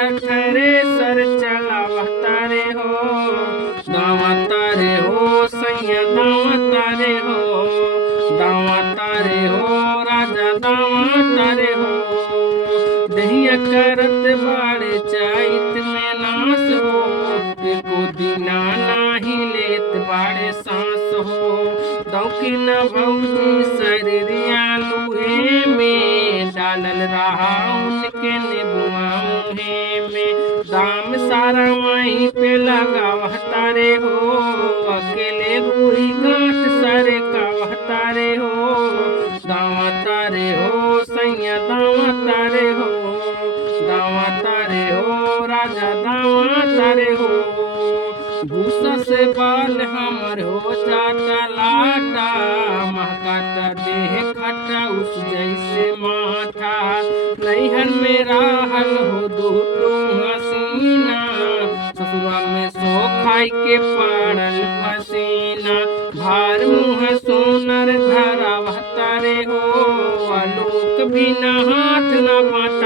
खरे सर चलावता रे हो, दावता रे हो सैया दावता रे हो, दावता रे हो राजा दावता रे हो। दहिया करत बाड़े चैत में नास हो, एको दिना नाही लेत बाड़े सांस हो। दौकी न भौजी शरीरिया लूहे में, डालल रहा उनके नेबुआ मुहे में। दाम सारा वहीं पे लगावता रे हो, अकेले गुड़ी गांठ सारे कावता रे हो, दावता रे हो सैया दावता रे हो, दावता रे हो राजा दावता रे हो। भूसा से बाल हमर हो जाता लाटा, महकाता देह खटा उस जैसे माथा। नैहर में राहल हो दूटो हसीना, ससुरा में सो खाई के पाड़ल पसीना। भार मुँह सोनर धरावता रे हो, आलोक बिना हाथ न बाँट